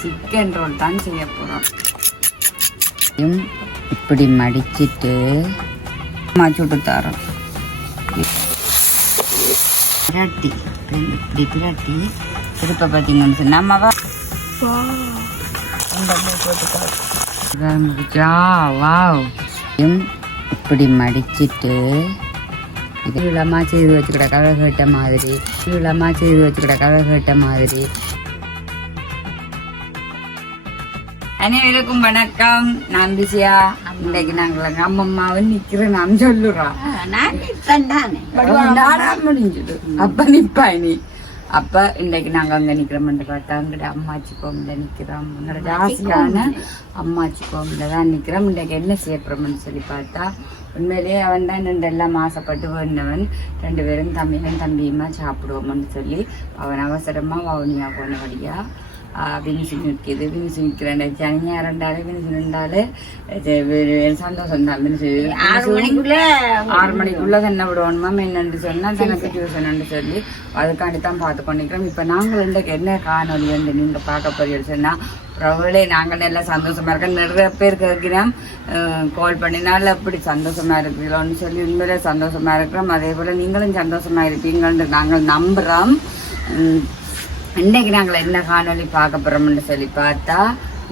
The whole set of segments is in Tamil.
சிக்கன் ரோல் தான் செய்ய போகிறோம். இப்படி மடிச்சிட்டு சுட்டு தரோம். பிரட்டி இப்படி பிரட்டி திருப்ப பார்த்தீங்கன்னு சொன்னா அம்மாவா இப்படி மடிச்சிட்டு இது இளமா செய்து வச்சுக்கிட கவை கேட்ட மாதிரி அனைவருக்கும் வணக்கம். நான் பிசியா. இன்னைக்கு நாங்கள் அம்மம்மாவும் நிக்கிறேன் நான் சொல்லுறோம். முடிஞ்சது அப்ப நிப்பா நீ. அப்ப இன்னைக்கு நாங்க அங்க நிக்கிறோம் பார்த்தா அங்கிட்ட அம்மாச்சி கோமில நிக்கிறோம். உங்களோட ஜாஸ்தியான அம்மாச்சி கோமில தான் நிக்கிறோம். இன்னைக்கு என்ன செய்யப்படுறோம்னு சொல்லி பார்த்தா உண்மையிலேயே அவன் தான் ரெண்டெல்லாம் ஆசைப்பட்டு வந்தவன். 2 பேரும் தம்பியுமா சாப்பிடுவோம்னு சொல்லி அவன் அவசரமா வவுனியா போனபடியா வினிசு நிற்கிறேன். சனியா 2 வினிசு 2 சந்தோஷம் தான். 6 மணிக்குள்ள என்ன விடுவோம்மா என்னன்னு சொன்னா எனக்கு டியூஷன் சொல்லி அதுக்காண்டி தான் பார்த்து கொண்டிருக்கிறோம். இப்ப நாங்கள் இன்றைக்கு என்ன காணொலி வந்து நீங்க பார்க்க போறீங்கன்னு சொன்னா பிரபலே நாங்கள் நல்லா சந்தோஷமா இருக்கோம். நிறைய பேர் கேட்கிறோம் கால் பண்ணினால அப்படி சந்தோஷமா இருக்கிறோம்னு சொல்லி உண்மையிலே சந்தோஷமா இருக்கிறோம். அதே போல நீங்களும் சந்தோஷமா இருப்பீங்கன்னு நாங்கள் நம்புறோம். இன்றைக்கு நாங்கள் என்ன காணொலி பார்க்க போகிறோம்னு சொல்லி பார்த்தா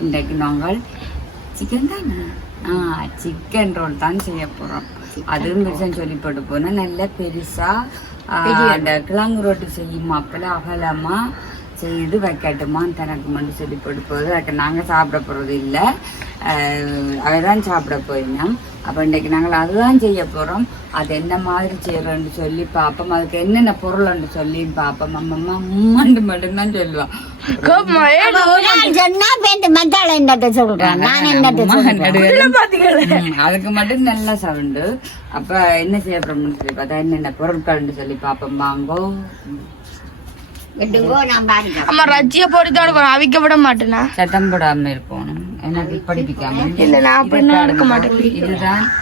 இன்றைக்கு நாங்கள் சிக்கன் தானே சிக்கன் ரோல் தான் செய்ய போகிறோம். அதுவும் பெருசாக சொல்லி போட்டு போனால் நல்ல பெருசாக அந்த கிழங்கு ரொட்டி செய்யுமா அப்பெல்லாம் அகலமாக செய்து வைக்கட்டுமா தனக்குமான்னு சொல்லி போட்டு போகுது. அதுக்கு நாங்கள் சாப்பிட போகிறது இல்லை, அதைதான் சாப்பிட போயிருந்தோம். அப்போ இன்றைக்கு நாங்கள் அதுதான் செய்ய போகிறோம். அது என்ன மாதிரி செய்யறோன்னு சொல்லி பார்ப்போம். அதுக்கு என்னென்ன பொருள்னு சொல்லி பார்ப்போம். அம்மம்மா அம்மாண்டு மட்டும்தான் சொல்லுவான். அதுக்கு மட்டும் நல்ல சவுண்டு. அப்ப என்ன செய்ய போறோம்னு சொல்லி பார்த்தா என்னென்ன பொருட்கள்னு சொல்லி பார்ப்போம். வாங்கோ ரஜ்ஜிய போட்டு அவிக்க விட மாட்டேனா சத்தம் போடாம இருக்கணும். எனக்கு படிப்பிக்காம இதுதான்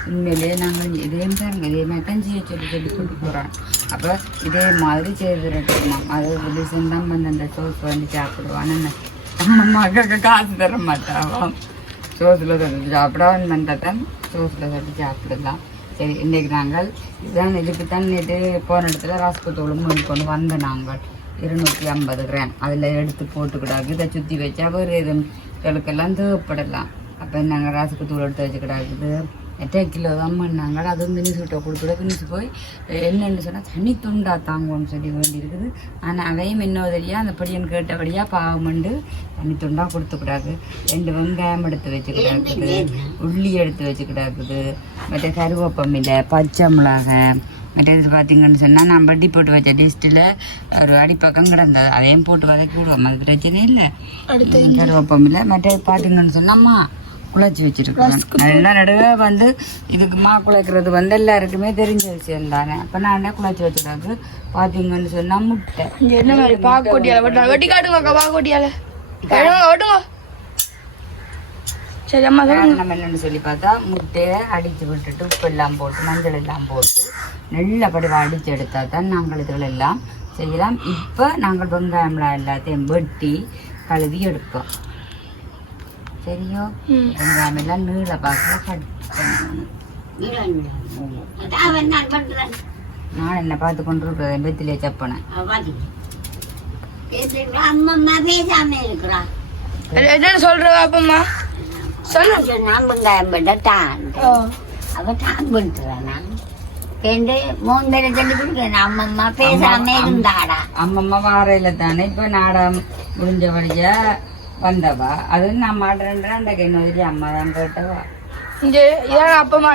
உண்மையிலேயே நாங்கள் இதே மாதிரி செய்ய சொல்லி கொண்டு போறோம். அப்ப இதே மாதிரி செய்துமா அது தான் வந்து அந்த சோஸ் வந்து சாப்பிடுவான்னு அம்மாக்கு காசு தர மாட்டான். சோஸ்ல தொட்டு சாப்பிடாம வந்தாதான் சோஸ்ல தொட்டு சாப்பிடலாம். சரி, இன்னைக்கு நாங்கள் இதுதான் இதுக்குத்தான் நேற்று போன இடத்துல ராஸ்பத்தோளும் கொண்டு வந்த நாங்கள் 250 கிராம் அதில் எடுத்து போட்டுக்கிடாது. இதை சுற்றி வச்சா வேறு எதுவும் கிழக்கெல்லாம் தேவைப்படலாம். அப்போ நாங்கள் ராசுக்கு தூள் எடுத்து வச்சுக்கிடாது. 8 கிலோ தான் பண்ணாங்க. அதுவும் மினிசுட்டை கொடுத்துட மினிசு போய் என்னென்னு சொன்னால் தனி துண்டா தாங்குவோம்னு சொல்லி வேண்டி இருக்குது. ஆனால் அவையும் என்னோதரியா அந்த படியன்னு கேட்டபடியாக பாவமண்டு தனி துண்டாக கொடுத்துக்கிடாது. 2 வெங்காயம் எடுத்து வச்சுக்கிடாக்குது, உள்ளி எடுத்து வச்சுக்கிடாக்குது, மற்ற கருவேப்பமில்லை, பச்சை மிளகாய், மற்றது பார்த்தீங்கன்னு சொன்னால் நான் வட்டி போட்டு வச்ச டேஸ்ட்டில் ஒரு அடிப்பக்கம் கிடந்தது. அதையும் போட்டு வதக்கி விடுவோம், அது பிரச்சனை இல்லை. கருவேப்பம் இல்லை. மற்றது பார்த்தீங்கன்னு சொன்னாம்மா குழச்சி வச்சுருக்கேன். நல்லா நடுவே வந்து இதுக்கு குழைக்கிறது வந்து எல்லாருக்குமே தெரிஞ்ச விஷயம் தானே. அப்போ நான் என்ன குழச்சி வச்சுருக்காது பார்த்தீங்கன்னு சொன்னால் முட்டை என்ன மாதிரி பாக்கோட்டியால வெட்டி காட்டுங்க பாக்கோட்டியால சரி அம்மா நம்ம என்னன்னு சொல்லி பார்த்தா முட்டையை அடித்து விட்டுட்டு உப்பு எல்லாம் போட்டு மஞ்சள் எல்லாம் போட்டு நல்லபடி அடித்து எடுத்தா தான் நாங்கள் இதுகளெல்லாம் செய்யலாம். இப்போ நாங்கள் வெங்காயம்லாம் எல்லாத்தையும் வெட்டி கழுவி எடுப்போம். சரியோ? வெங்காயம் எல்லாம் நீள பார்க்கல நான் என்ன பார்த்து கொண்டு இருக்கிறேன் வெத்திலே சப்பனேன். என்ன சொல்ற பாப்பம்மா அம்மம்மா வாரையில தானே இப்ப நாடம் முடிஞ்சபடியா வந்தவா. அது நான் மாட்டேன் என்னோட அம்மா தான் கேட்டவா. அப்பமா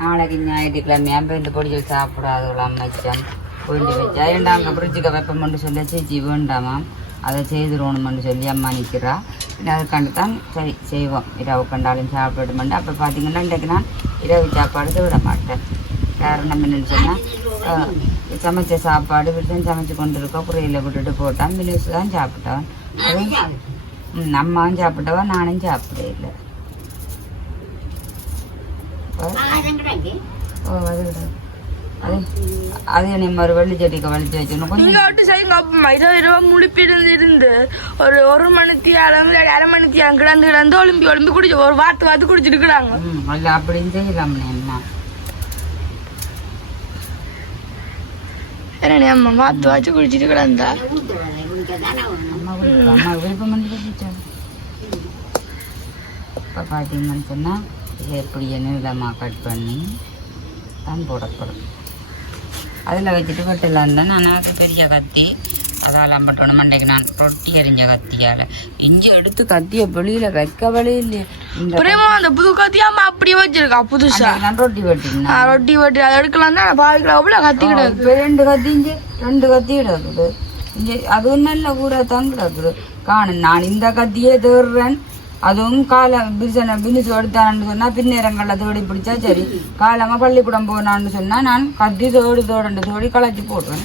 நாளைக்கு ஞாயிற்றுக்கிழமையா இந்த பொடிகள் சாப்பிடாதுலாம் அமைச்சம் வேண்டி வச்சா ஏண்டாங்க பிரிட்ஜுக்கு வைப்போம்னு சொல்ல சேச்சி வேண்டாமா அதை செய்துருவணும்னு சொல்லி அம்மா நிற்கிறா. அதுக்காண்டு தான் சரி செய்வோம். இரவு கண்டாலும் சாப்பிடுமெண்டு. அப்போ பார்த்தீங்கன்னா இன்றைக்கு நான் இரவு சாப்பாடு விட மாட்டேன். காரணம் என்னன்னு சொன்னால் சமைச்ச சாப்பாடு விட்டு சமைச்சு கொண்டு இருக்கோம். குறையில் விட்டுட்டு போட்டான். மினிஸ் தான் சாப்பிட்டான். அதுவும் அம்மாவும் சாப்பிட்டவா நானும் சாப்பிடவே இல்லை. ஓ அது விட அது என்ன மாதிரி வெள்ளி செடிக்கு வலிச்சு வச்சுக்கணும் கொஞ்சம் நீங்க விட்டு செய்யுங்க அப்பமா இரவு முழிப்பிருந்து ஒரு மணித்தி அரை மணித்தி கிடந்து ஒலிம்பி குடிச்சு ஒரு வாத்து குடிச்சிட்டு இருக்கிறாங்க அல்ல அப்படின்னு செய்யலாம் என்ன அம்மா வாத்து குடிச்சிட்டு கிடந்தா அம்மா விருப்பம் இப்போ பார்த்தீங்கன்னு சொன்னால் இதை எப்படி நீளமாக கட் பண்ணி தான் போடப்படும் அதில் வச்சுட்டு வெட்டலாம் தான் நான் அது பெரிய கத்தி அதாலாம் பட்டணும் மண்டைக்கு நான் ரொட்டி எறிஞ்ச கத்தியால் இஞ்சி எடுத்து கத்தியை வெளியில் வைக்க வழியில்லையே அந்த புது கத்தியாம அப்படியே வச்சிருக்கா புதுசா நான் ரொட்டி வெட்டினேன் ரொட்டி வெட்டி அதை எடுக்கலாம் தான் பாவிக்கலாம் கத்தி கிடக்கு இப்போ ரெண்டு கத்தி கிடக்குது இங்கே அதுவும் நல்ல கூட தான் கிடக்குது காணும் நான் இந்த கத்தியே தேடுறேன் அதுவும் காலம் பிரிசு எடுத்தான்னு சொன்னால் பின்னேரங்களில் தேடி பிடிச்சா சரி காலமாக பள்ளிக்கூடம் போனான்னு சொன்னால் நான் கத்தி தோடு களைச்சி போடுவேன்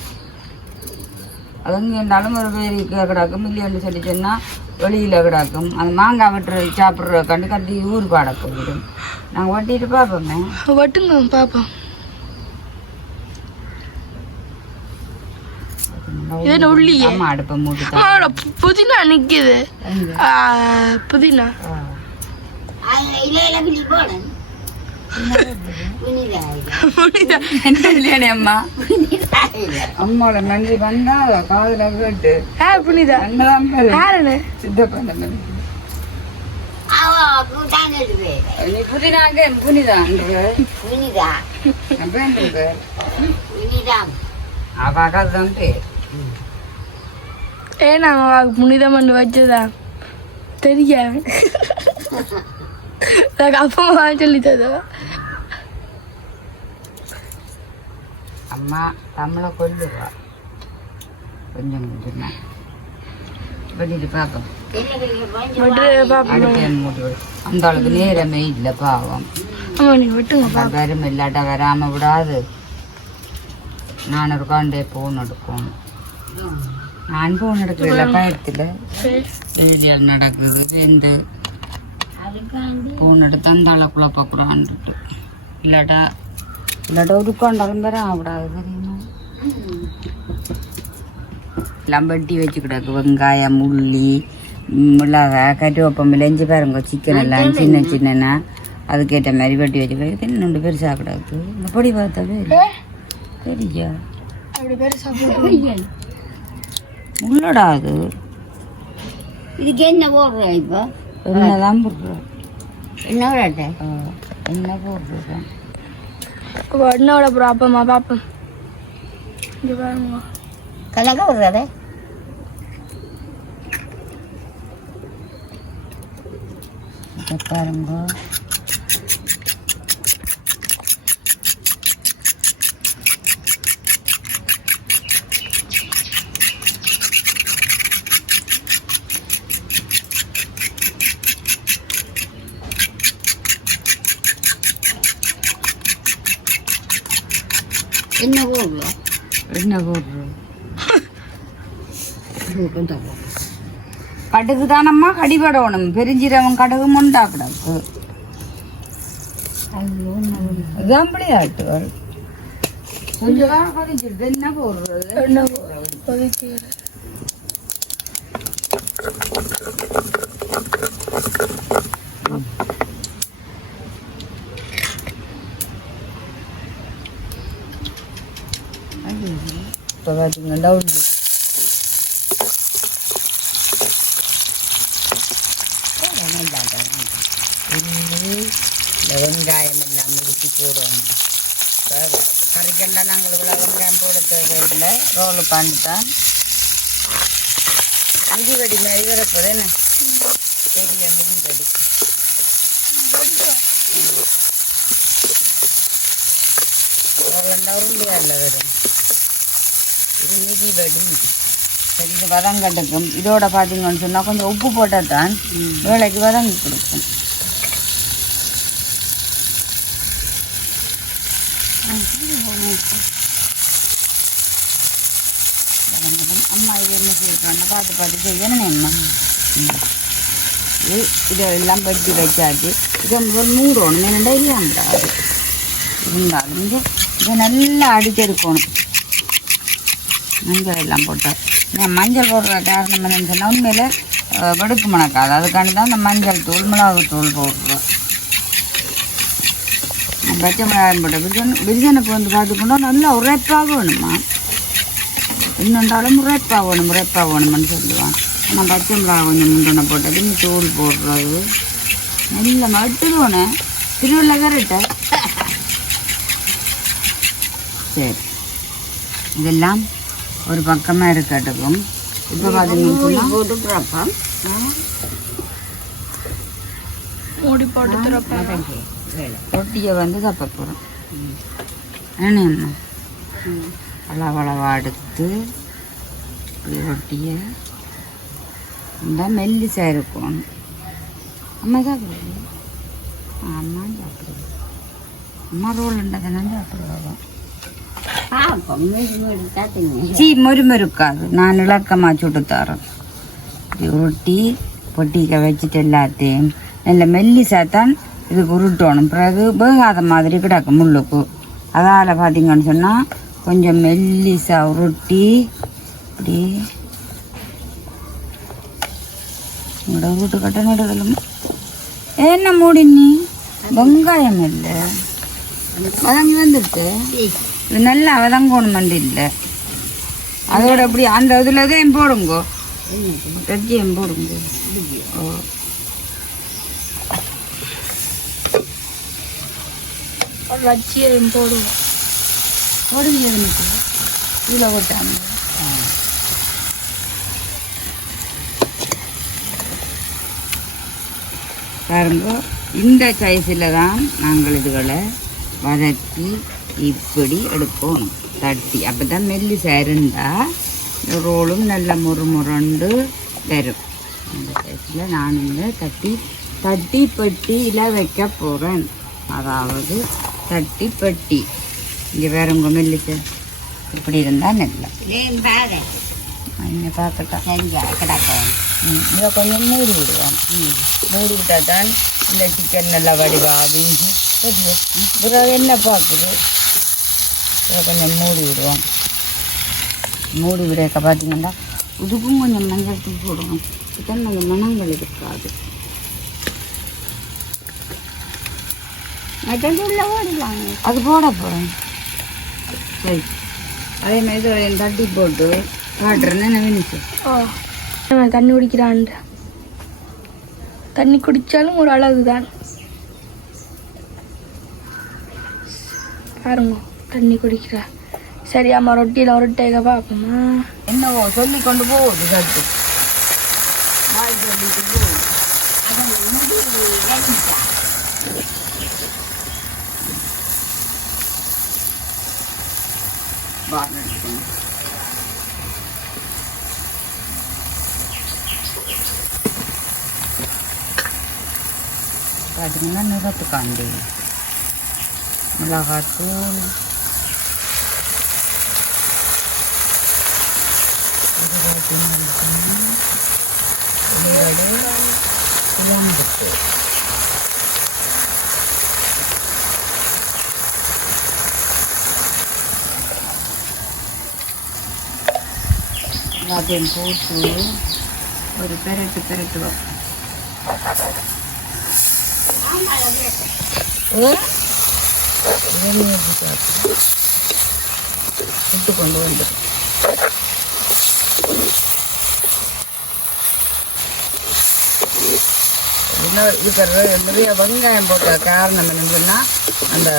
அது இங்கே இருந்தாலும் ஒரு பேரி கிடக்கும் இல்லைன்னு சொல்லி சொன்னால் வெளியில் கிடக்கும் அது மாங்காய் வெட்டுற சாப்பிட்ற கண்டு கத்தி ஊர் பாட போயிடும் நாங்கள் வெட்டிட்டு பார்ப்போமே வெட்டுங்க பார்ப்போம் அடுப்பை மூட்டு புதினா நிக்குது புதினா அம்மா அம்மாவோட நன்றி வந்தா காதுல கேட்டு புனிதா சித்தப்பா நீ புதினாங்க புனிதா அவாதான் பேர் ஏன்னா புனிதம் பண்ணி வச்சதா தெரியாது அப்பா சொல்லி தருவா அம்மா தமிழை கொல்லுவா கொஞ்சம் கொஞ்சம் வெட்டிட்டு பார்ப்போம் அந்த அளவுக்கு நேரமே இல்லை பாவம் வரும் இல்லாட்டா வராம விடாது நான் ஒரு காண்டே போன் எடுக்கணும் நான் போன் எடுக்கிறதில்ல பயத்தில் நடக்குது இந்த போன் எடுத்து அந்த அளவுக்குள்ள பார்க்குறான்ட்டு இல்லாட்டா ஒரு காண்டாலும் வேற ஆகக்கூடாது தெரியுமா எல்லாம் வெட்டி வச்சு கிடக்கு வெங்காயம் உள்ளி மிளகாய் கருவேப்பம் இஞ்சி பாருங்க சிக்கன் எல்லாம் சின்ன அதுக்கேற்ற மாதிரி வெட்டி வச்சு இன்னொன்று பெருசாக கிடக்கு இந்த பொடி பார்த்தாவே சரியா உள்ளடா அது இதுக்கு என்ன போடுற இப்போ என்னதான் போடுறோம் என்ன விளையாட்ட என்ன போடுறோம் என்னோட பாப்பமா பாப்போம் இங்க பாருங்க கலக்க விடுறதே பாருங்க என்ன போடுறோம் கடுகு தானம்மா கடிபடணும் பெருஞ்சீரகம் கடுகு முண்டா கிடக்கு அப்படி ஆட்டுகள் கொஞ்சம் கொதிச்சிருது என்ன போடுறது இப்போ பார்த்தீங்கன்னா உண்டு வெங்காயம் எல்லாம் முறுக்கி போடுவோம் கறிக்கண்டா நாங்கள் இவ்வளோ வெங்காயம் போட தேவையில்லை ரோலு பண்ணிட்டான் மிதிவடி மாதிரி வரப்போது என்ன பெரிய மிதிவடி ரோலண்டா உருண்டையால வரும் இது மிதிவடி சரி இது வதங்கட்டுக்கும் இதோட பார்த்தீங்கன்னு சொன்னால் கொஞ்சம் உப்பு போட்டால் தான் வேலைக்கு வதங்கி கொடுக்கும் அம்மா இது என்ன செய்யறாங்க பார்த்து செய்யணும் அம்மா இதெல்லாம் வெட்டி வச்சாச்சு இதை முதல் மூடணும் என்னண்டா இல்லையாண்டா இருந்தாலும் இதை நல்லா அடிச்செடுக்கணும். மஞ்சள் எல்லாம் போட்டு நான் மஞ்சள் போடுற காரணம் என்னன்னு சொன்னால் உண்மையில் வெடுக்கு மணக்காது. அதுக்காண்டி தான் இந்த மஞ்சள் தூள் மிளகு தூள் போடுறோம். பச்சை மிளகாயம் போட்ட பிரியாணிக்கு வந்து பார்த்துக்கொண்டா நல்லா உரைப்பாக வேணுமா, இன்னொன்றாலும் உரைப்பாக வேணும்னு சொல்லுவான். நான் பச்சை மிளகா கொஞ்சம் முண்டனை போட்டது நீ தூள் போடுறது நல்லா மட்டுடுவோனே திருவிழா கரெக்டா. சரி, இதெல்லாம் ஒரு பக்கமாக இருக்கட்டும். இப்போ பார்த்தீங்கன்னா மூடி போட்டு திறப்பேன். ரொட்டியை வந்து தப்ப போகிறோம். என்னம்மா அளவளவா எடுத்து இப்படி ரொட்டியை இந்த மெல்லிசாக இருக்கணும். அம்மா சாப்பிடுது, அம்மா சாப்பிடுது, அம்மா ரோல் உண்டதுனால சாப்பிடுவோம். மொறுமொருக்காது, நான் இலக்கமாக சுட்டு தரேன். ரொட்டி பொட்டிக்க வச்சுட்டு எல்லாத்தையும் நல்ல மெல்லிசாத்தான் இதுக்கு உருட்டணும். பிறகு வேகாத மாதிரி கிடக்கும் முள்ளுக்கு. அதால் பார்த்தீங்கன்னு சொன்னால் கொஞ்சம் மெல்லிசா உருட்டி இப்படி உங்களோட உருட்டு கட்ட நடுவில் என்ன மூடினி வெங்காயம் இல்லை வதங்கி வந்துடுது. இது நல்லா வதங்கணும் இல்லை, அதோட அப்படி அந்த இதில் தான் போடுங்கோ, வெஜ்ஜியம் போடுங்க. ஓ வச்சியம் போடுவோம். போடுங்க இதில் போட்டாங்க. பாருங்க, இந்த சைஸில் தான் நாங்கள் இதுகளை வதக்கி இப்படி எடுக்கணும் தட்டி. அப்போ தான் மெல்லிசா இருந்தால் ரோலும் நல்ல முறுமுறண்டு வரும். இந்த சைஸில் நான் இங்கே தட்டி பெட்டியில் வைக்க போகிறேன். அதாவது தட்டி பெட்டி. இங்கே வேற உங்கள் மெல்லிசா இப்படி இருந்தால் நல்லா இங்கே பார்க்கட்டா கிடக்கும். இதை கொஞ்சம் மூடி விடுவோம். மூடி விட்டால் தான் இந்த சிக்கன் நல்லா வடிவாக பிறகு என்ன பார்க்குது. இதை கொஞ்சம் மூடி விடுவோம். மூடி விடக்க பார்த்தீங்கன்னா இதுக்கும் கொஞ்சம் மஞ்சள் தூள் போடுவோம். சிக்கன் கொஞ்சம் மணங்கள் இருக்காது. அது போட போகிறேன். சரி, அதே மாதிரி தட்டி போட்டு காட்டுறேன்னு நவீனிச்சு. தண்ணி குடிக்கிறான். தண்ணி குடித்தாலும் ஒரு அளவு தான். பாருங்க தண்ணி குடிக்கிறா. சரி அம்மா ரொட்டியில் உருட்டைக்க பார்ப்போமா? என்னவோ சொல்லி கொண்டு போகுது சட்டு வாய் சொல்லிட்டு போகுது. பார்த்தீங்கன்னா நிறத்துக்காண்டி மிளகாத்தூள், குழம்புக்கு எல்லாத்தையும் போட்டு ஒரு பெரட்டு விட்டு கொண்டு வந்து நிறைய வெங்காயம் போட்ட காரணம் என்னன்னு சொன்னால் அந்த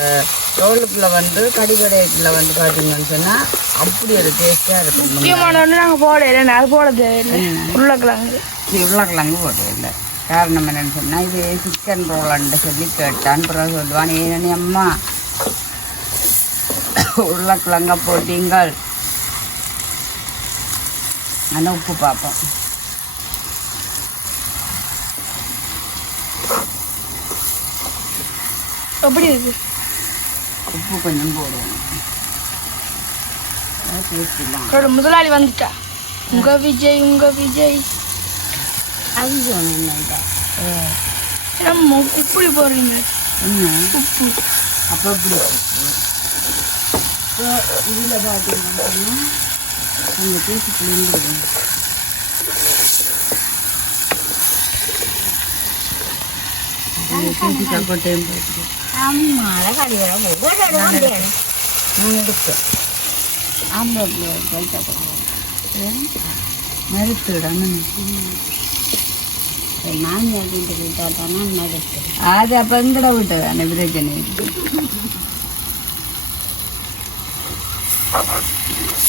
ரோலுக்குள்ள வந்து கடிக்கடைக்குள்ள வந்து பார்த்தீங்கன்னு சொன்னால் அப்படி ஒரு டேஸ்டாக இருக்கும். முக்கியமான ஒன்று நாங்கள் போடல, அது போடுறது உருளைக்கிழங்கு போட்டதில்லை. காரணம் என்னன்னு சொன்னால் இது சிக்கன் ரோலன்ட்டு சொல்லி கேட்டான். பிறகு சொல்லுவான், ஏனே அம்மா உருளைக்கிழங்க போட்டீங்கள். ஆனால் உப்பு பார்ப்போம். எப்படி இருக்கு? உப்பு கொஞ்சம் போடுவோம். முதலாளி வந்துட்டா. உங்க விஜய் உப்புளி போடுறீங்க. உப்பு அப்போ இப்படி இப்போ இதில் பார்த்தீங்கன்னா அந்த பேசி பிள்ளைங்க கொட்டையும் போட்டு அம்மாவை கழிவற ஒவ்வொரு ஆம்பளை போயிட்டா மறுத்துடணும். மாமியார் வீட்டு போயிட்டாட்டானா மறுத்து அது அப்போ எங்கட விட்டு தானே பிரச்சனை.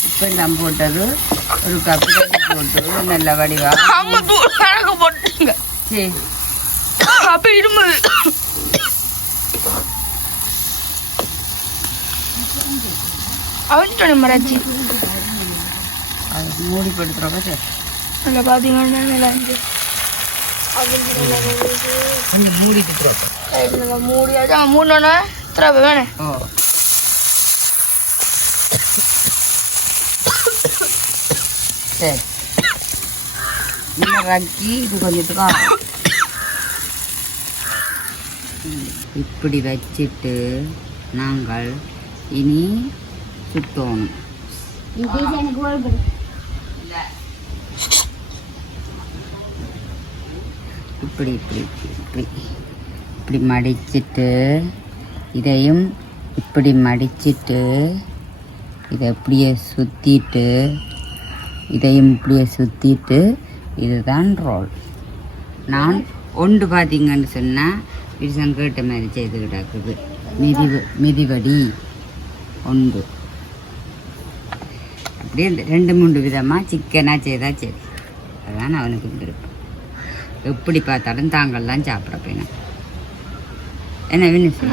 இப்போ நான் போட்டது ஒரு கப்பு போட்டு நல்ல வடிவா அம்மா தூள் கணக்கு போட்டுங்க. சரி அப்ப இருமல் அவன் மராச்சி அது மூடி படுத்துறப்ப சரி அதில் பார்த்தீங்கன்னா நல்லா மூடிட்டு மூடியாச்சு அவன் மூடனே திறப்ப வேணே. ஓ சரி இன்னும் ரக்கி இது கொஞ்சத்துக்கு இப்படி வச்சுட்டு நாங்கள் இனி சுத்தணும். எனக்கு ஓய்வு இப்படி இப்படி இப்படி இப்படி மடிச்சிட்டு இதையும் இப்படி மடிச்சிட்டு இதை இப்படியே சுற்றிட்டு இதையும் இப்படியே சுற்றிட்டு இதுதான் ரோல். நான் ஒன்று பார்த்தீங்கன்னு சொன்னால் விரிசம் கேட்ட மாதிரி செய்து கிடக்குது. மிதிவடி ஒன்று அப்படியே 2-3 விதமாக சிக்கனாக செய்தால் சரி. அதுதான் அவனுக்கு விருப்பம். எப்படி பார்த்தாலும் தாங்கள்லாம் சாப்பிட போயிடும். என்ன வினுசு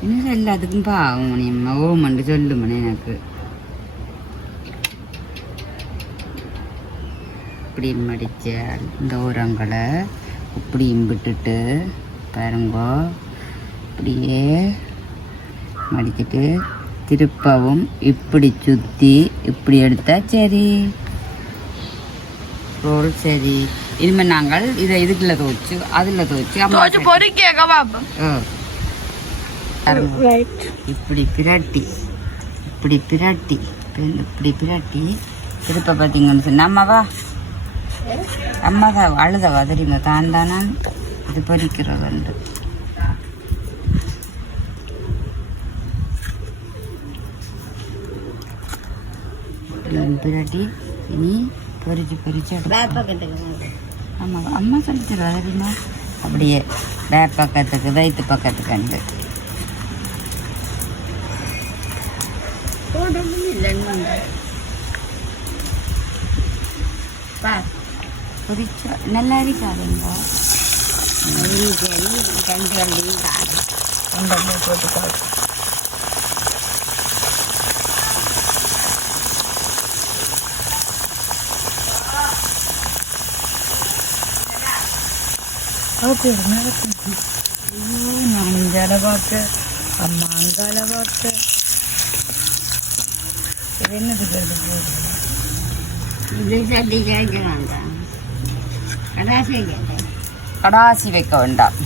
வினுசு எல்லாத்துக்கும் பாவம் நீ ஓமண்டு சொல்லுமனே எனக்கு. இப்படி மடித்த இந்த ஓரங்களை இப்படியும் விட்டுட்டு பாருங்கோ இப்படியே மடிச்சுட்டு திருப்பவும் இப்படி சுற்றி இப்படி எடுத்தால் சரி ரோல் சரி. இனிமேல் நாங்கள் இதை இதுக்குள்ள துவைச்சு அதில் துவைச்சு பொறிக்க பாப்போம். இப்படி பிரட்டி இப்படி பிரட்டி இப்படி பிரட்டி திருப்ப பார்த்தீங்கன்னு சொன்ன அம்மா தான் அழுதவா தெரியுமா தான் தானே இது பொறிக்கிறதுண்டு. பிரட்டி இனி பொறிச்சு ஆமாம் அம்மா சொல்லிச்சிருவா தெரியுமா அப்படியே பேக் பக்கத்துக்கு வயிற்று பக்கத்துக்கு அண்டு பொறிச்சா நல்லா இருக்காதுங்க. போட்டு நான் இங்கால பார்க்க அம்மா அங்கால பார்க்க இது என்னது போகுது கடாசி வைக்க வேண்டாம்.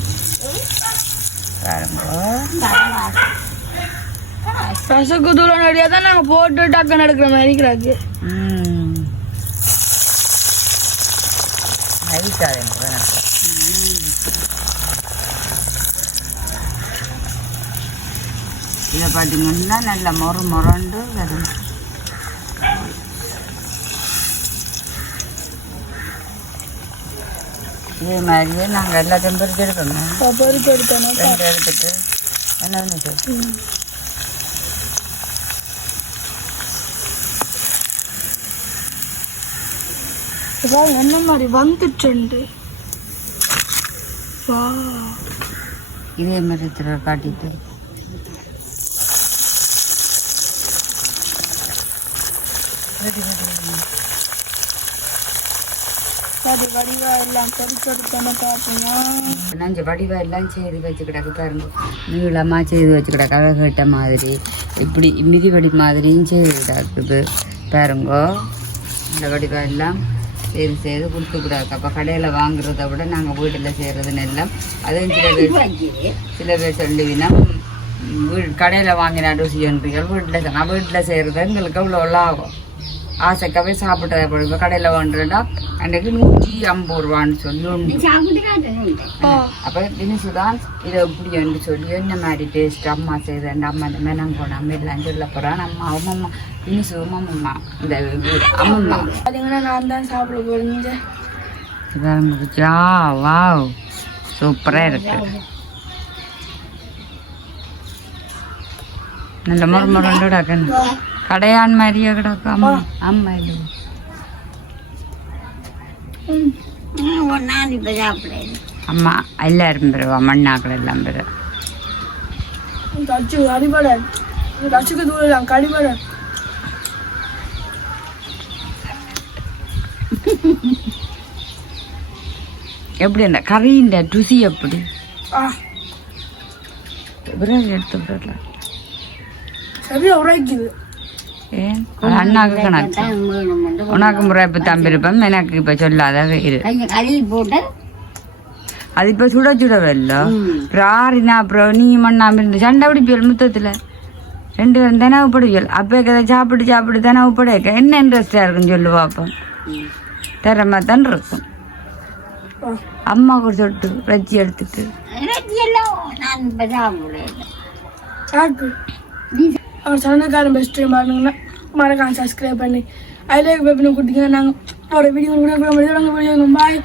ரசகுதூல நடிகா தான் நாங்கள் போட்டு டக்குன்னு எடுக்கிற மாதிரி இருக்கிறாங்க. இதை பார்த்தீங்கன்னா நல்ல மொரண்டு வரும். இதே மாதிரியே நாங்கள் எல்லாத்தையும் பொறிச்சு எடுக்கணும். எடுத்துட்டு என்ன என்ன மாதிரி வந்துட்டு இதே மாதிரி காட்டிட்டு வடிவா எல்லாம் நஞ்ச வடிவா எல்லாம் செய்து வச்சு கிடக்கு பாருங்க. நீளமாக செய்து வச்சு கிடக்கு அழகட்ட மாதிரி இப்படி மிதிவடி மாதிரியும் செய்து கிடக்குது பாருங்கோ. இந்த வடிவா எல்லாம் செய்து கொடுத்து கிடக்கு. அப்போ கடையில் வாங்குறத விட நாங்கள் வீட்டில் செய்கிறதுன்னு எல்லாம் அதுவும் சில பேர் சொல்லுவினா கடையில் வாங்கின ருசின்றீர்கள் வீட்டில் செய்கிறது எங்களுக்கு அவ்வளோ லாபம் ஆசைக்காகவே சாப்பிட்டதை இப்போ கடையில் வாங்குறேன்னா அன்றைக்கு 150 ரூபான்னு சொல்லி ஒன்று அப்போ தினசுதான் இதை எப்படி என்று சொல்லி என்ன மாதிரி டேஸ்ட் அம்மா செய்கிறேன் அம்மா இந்த மெனம் போடாமல் எல்லாம் சொல்ல போகிறான் அம்மா அம்மம்மா தினசு அம்மம்மா இந்த அம்மம்மா பார்த்தீங்கன்னா நான் தான் சாப்பிட போகிறேன் வாவ் சூப்பராக இருக்கு நல்ல முறை கண்ணு கடையான் மாதிரியே கிடக்கு அம்மா அம்மா இது அம்மா எல்லாரும் பெறுவா மண்ணாக்கள் எல்லாம் பெறு அடிபட ரசிக்க தூரம் கடிபட எப்படி அந்த கறியின் ருசி எப்படி விரல் எடுத்து விடல சரியா உரைக்குது ஏன் அண்ணாக்கு கணக்கு உனக்கு முறைப்பு தம்பிருப்பம் எனக்கு இப்ப சொல்லாத இரு அது இப்ப சுட சுட வரல ராரினா அப்புறம் நீ மண்ணாம இருந்து சண்டை பிடிப்பியல் முத்தத்துல 2 பேரும் தினவு பிடிக்கல் அப்ப கதை சாப்பிட்டு சாப்பிட்டு தினவு படைக்க என்ன இன்ட்ரெஸ்டா இருக்குன்னு சொல்லு பாப்போம் திறமை தான் இருக்கும் அம்மாவுக்கு சொட்டு ரச்சி எடுத்துட்டு சொன்னக்காரன் பெஸ்ட் பாருங்கன்னா மறக்காம சப்ஸ்கிரைப் பண்ணி அதில் கொடுத்தீங்கன்னா நாங்கள் ஒரு வீடியோ கூட பாய்.